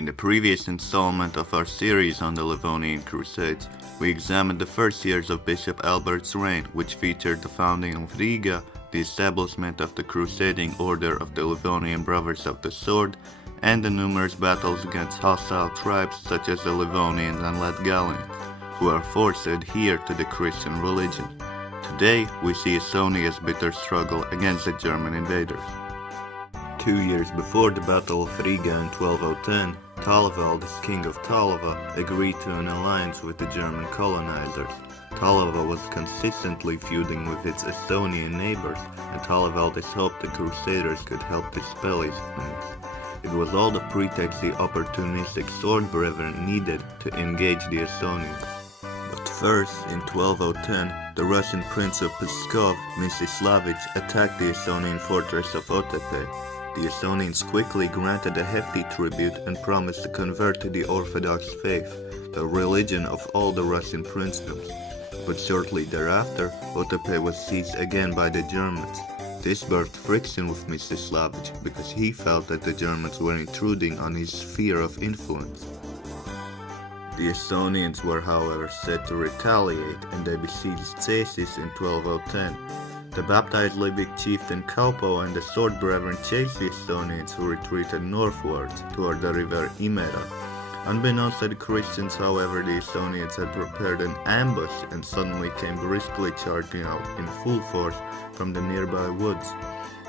In the previous installment of our series on the Livonian Crusades, we examined the first years of Bishop Albert's reign, which featured the founding of Riga, the establishment of the crusading order of the Livonian Brothers of the Sword, and the numerous battles against hostile tribes such as the Livonians and Latgalians, who are forced to adhere to the Christian religion. Today, we see Estonia's bitter struggle against the German invaders. 2 years before the Battle of Riga in 1210, Talevald, king of Talava, agreed to an alliance with the German colonizers. Talava was consistently feuding with its Estonian neighbors, and Talevaldis hoped the Crusaders could help dispel his enemies. It was all the pretext the opportunistic sword brethren needed to engage the Estonians. But first, in 1210, the Russian Prince of Pskov, Mstislavich, attacked the Estonian fortress of Otepää. The Estonians quickly granted a hefty tribute and promised to convert to the Orthodox faith, the religion of all the Russian princedoms. But shortly thereafter, Otepää was seized again by the Germans. This birthed friction with Mstislavich because he felt that the Germans were intruding on his sphere of influence. The Estonians were however set to retaliate, and they besieged Cēsis in 1210. The baptized Libyc chieftain Kaupo and the sword brethren chased the Estonians, who retreated northwards toward the river Imera. Unbeknownst to the Christians, however, the Estonians had prepared an ambush and suddenly came briskly charging out in full force from the nearby woods.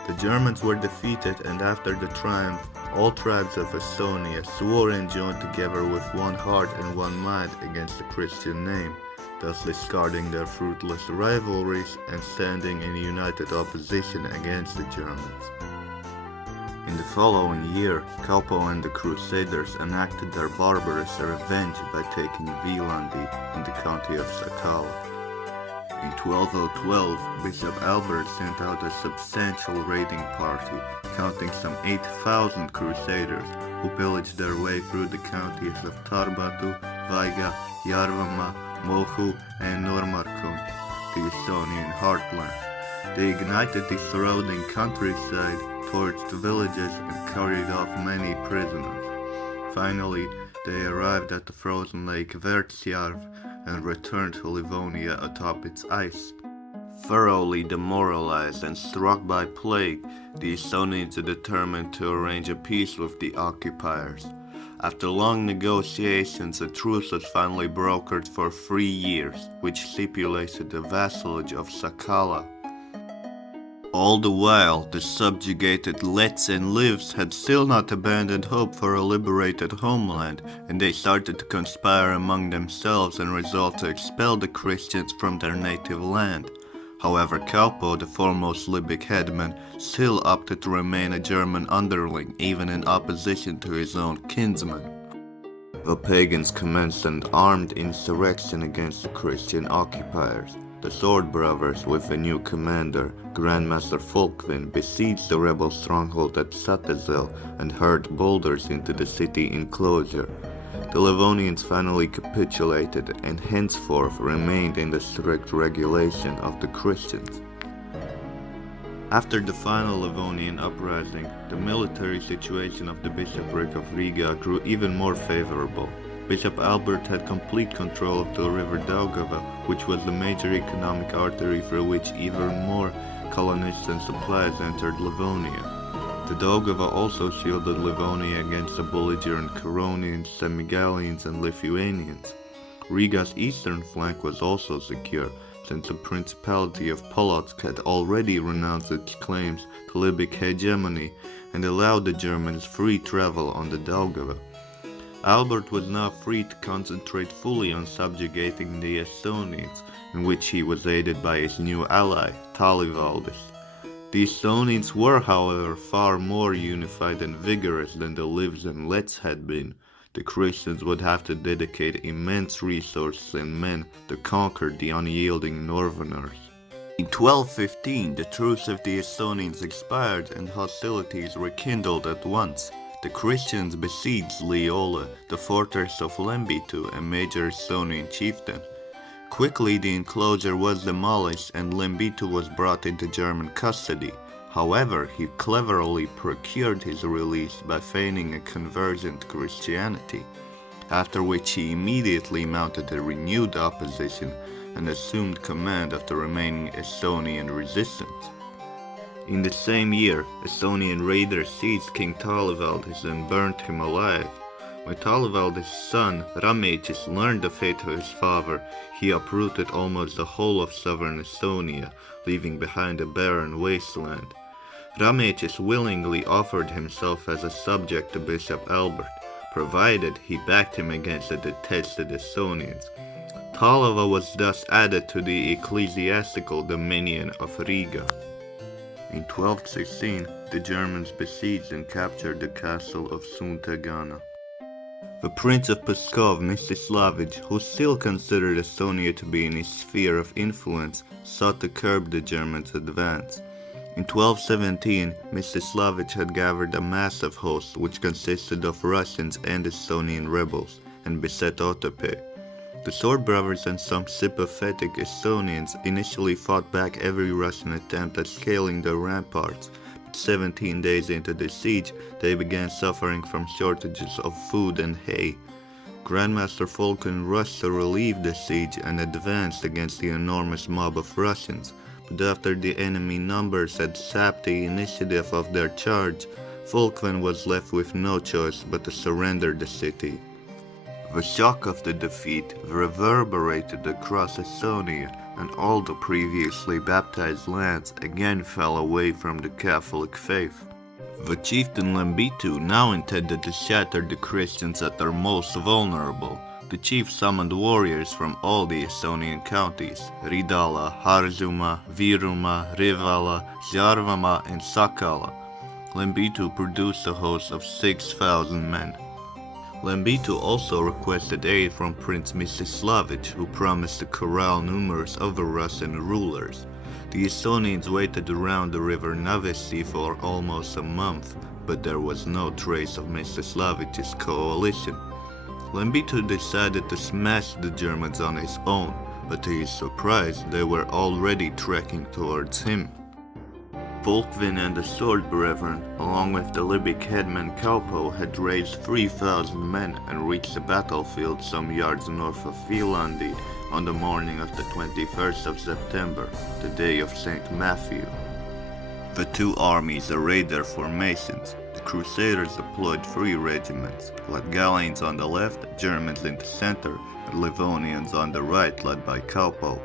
The Germans were defeated, and after the triumph, all tribes of Estonia swore and joined together with one heart and one mind against the Christian name, thus discarding their fruitless rivalries and standing in united opposition against the Germans. In the following year, Kaupo and the Crusaders enacted their barbarous revenge by taking Viljandi in the county of Sakala. In 1212, Bishop Albert sent out a substantial raiding party, counting some 8,000 Crusaders, who pillaged their way through the counties of Tarbatu, Vaiga, Järvamaa, Mohu, and Normarkon, the Estonian heartland. They ignited the surrounding countryside, torched the villages, and carried off many prisoners. Finally, they arrived at the frozen lake Vertsjärv and returned to Livonia atop its ice. Thoroughly demoralized and struck by plague, the Estonians determined to arrange a peace with the occupiers. After long negotiations, a truce was finally brokered for 3 years, which stipulated the vassalage of Sakala. All the while, the subjugated Lets and Livs had still not abandoned hope for a liberated homeland, and they started to conspire among themselves and resolved to expel the Christians from their native land. However, Kaupo, the foremost Libyc headman, still opted to remain a German underling, even in opposition to his own kinsmen. The pagans commenced an armed insurrection against the Christian occupiers. The Sword Brothers, with a new commander, Grandmaster Folkvin, besieged the rebel stronghold at Satazel and hurled boulders into the city enclosure. The Livonians finally capitulated and henceforth remained in the strict regulation of the Christians. After the final Livonian uprising, the military situation of the bishopric of Riga grew even more favorable. Bishop Albert had complete control of the river Daugava, which was the major economic artery through which even more colonists and supplies entered Livonia. The Daugava also shielded Livonia against the belligerent Curonians, Semigalians, and Lithuanians. Riga's eastern flank was also secure, since the Principality of Polotsk had already renounced its claims to Libyc hegemony and allowed the Germans free travel on the Daugava. Albert was now free to concentrate fully on subjugating the Estonians, in which he was aided by his new ally, Talevaldis. The Estonians were, however, far more unified and vigorous than the Livs and Lets had been. The Christians would have to dedicate immense resources and men to conquer the unyielding Northerners. In 1215, the truce of the Estonians expired and hostilities rekindled at once. The Christians besieged Liola, the fortress of Lembitu, a major Estonian chieftain. Quickly the enclosure was demolished and Lembitu was brought into German custody. However, he cleverly procured his release by feigning a conversion to Christianity, after which he immediately mounted a renewed opposition and assumed command of the remaining Estonian resistance. In the same year, Estonian raiders seized King Talevaldis and burnt him alive. When Talevaldis' son Ramechis learned the fate of his father, he uprooted almost the whole of southern Estonia, leaving behind a barren wasteland. Ramechis willingly offered himself as a subject to Bishop Albert, provided he backed him against the detested Estonians. Talava was thus added to the ecclesiastical dominion of Riga. In 1216, the Germans besieged and captured the castle of Suntegana. The Prince of Pskov, Mstislavich, who still considered Estonia to be in his sphere of influence, sought to curb the Germans' advance. In 1217, Mstislavich had gathered a massive host which consisted of Russians and Estonian rebels, and beset Otepää. The Sword Brothers and some sympathetic Estonians initially fought back every Russian attempt at scaling the ramparts, but 17 days into the siege, they began suffering from shortages of food and hay. Grandmaster Fulkin rushed to relieve the siege and advanced against the enormous mob of Russians, but after the enemy numbers had sapped the initiative of their charge, Fulkin was left with no choice but to surrender the city. The shock of the defeat reverberated across Estonia, and all the previously baptized lands again fell away from the Catholic faith. The chieftain Lembitu now intended to shatter the Christians at their most vulnerable. The chief summoned warriors from all the Estonian counties: Ridala, Harzuma, Viruma, Rivala, Jarvama, and Sakala. Lembitu produced a host of 6,000 men. Lembitu also requested aid from Prince Mstislavich, who promised to corral numerous other Russian rulers. The Estonians waited around the river Navesti for almost a month, but there was no trace of Mstislavich's coalition. Lembitu decided to smash the Germans on his own, but to his surprise, they were already trekking towards him. Fulkvin and the Sword Brethren, along with the Libyc headman Kaupo, had raised 3,000 men and reached the battlefield some yards north of Viljandi on the morning of the 21st of September, the day of St. Matthew. The two armies arrayed their formations. The Crusaders deployed 3 regiments, Latgalians on the left, Germans in the center, and Livonians on the right, led by Kaupo.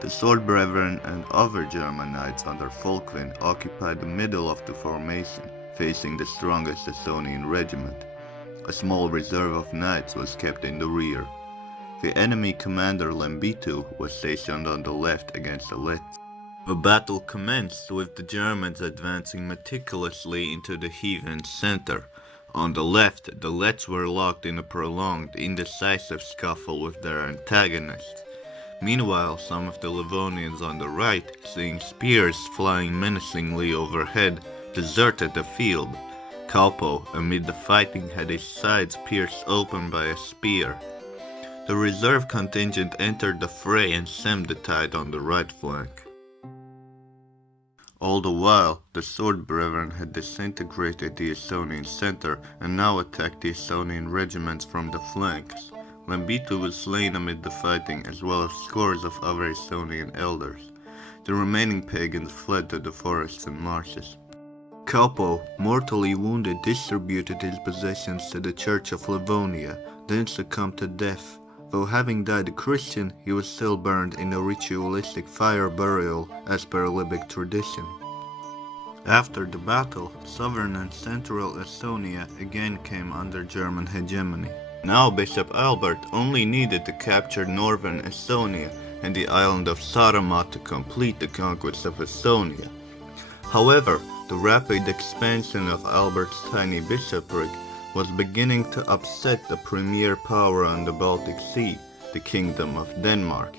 The Sword Brethren and other German knights under Fulkvin occupied the middle of the formation, facing the strongest Estonian regiment. A small reserve of knights was kept in the rear. The enemy commander Lembitu was stationed on the left against the Lets. The battle commenced with the Germans advancing meticulously into the heathen center. On the left, the Lets were locked in a prolonged, indecisive scuffle with their antagonists. Meanwhile, some of the Livonians on the right, seeing spears flying menacingly overhead, deserted the field. Kaupo, amid the fighting, had his sides pierced open by a spear. The reserve contingent entered the fray and stemmed the tide on the right flank. All the while, the Sword Brethren had disintegrated the Estonian center and now attacked the Estonian regiments from the flanks. Lembitu was slain amid the fighting, as well as scores of other Estonian elders. The remaining pagans fled to the forests and marshes. Kaupo, mortally wounded, distributed his possessions to the Church of Livonia, then succumbed to death. Though having died a Christian, he was still burned in a ritualistic fire burial as per Libyc tradition. After the battle, southern and central Estonia again came under German hegemony. Now Bishop Albert only needed to capture northern Estonia and the island of Saaremaa to complete the conquest of Estonia. However, the rapid expansion of Albert's tiny bishopric was beginning to upset the premier power on the Baltic Sea, the Kingdom of Denmark.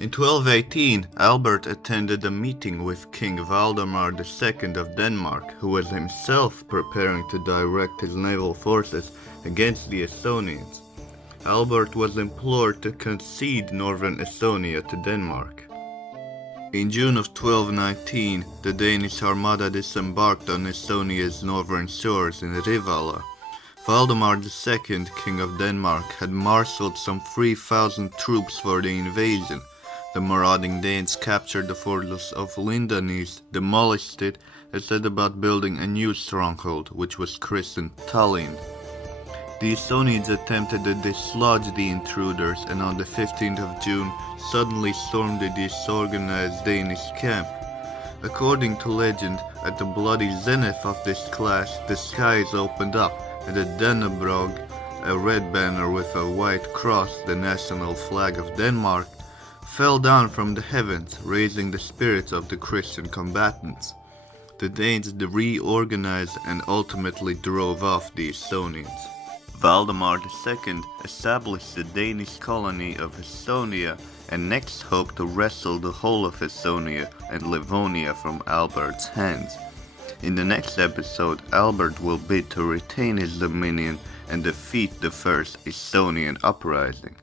In 1218, Albert attended a meeting with King Valdemar II of Denmark, who was himself preparing to direct his naval forces against the Estonians. Albert was implored to concede northern Estonia to Denmark. In June of 1219, the Danish armada disembarked on Estonia's northern shores in Rivala. Valdemar II, King of Denmark, had marshaled some 3,000 troops for the invasion. The marauding Danes captured the fortress of Lindanes, demolished it, and set about building a new stronghold, which was christened Tallinn. The Estonians attempted to dislodge the intruders and on the 15th of June suddenly stormed the disorganized Danish camp. According to legend, at the bloody zenith of this clash, the skies opened up, and the Dannebrog, a red banner with a white cross, the national flag of Denmark, fell down from the heavens, raising the spirits of the Christian combatants. The Danes reorganized and ultimately drove off the Estonians. Valdemar II established the Danish colony of Estonia and next hoped to wrestle the whole of Estonia and Livonia from Albert's hands. In the next episode, Albert will bid to retain his dominion and defeat the first Estonian uprising.